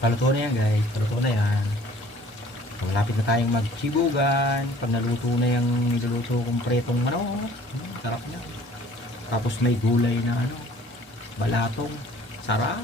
Paluto na yan guys, paluto na yan. Malapit na tayong magsibugan. Pag naluto na yung niluluto kong pretong manok, sarap niya. Tapos may gulay na balatong, sarap.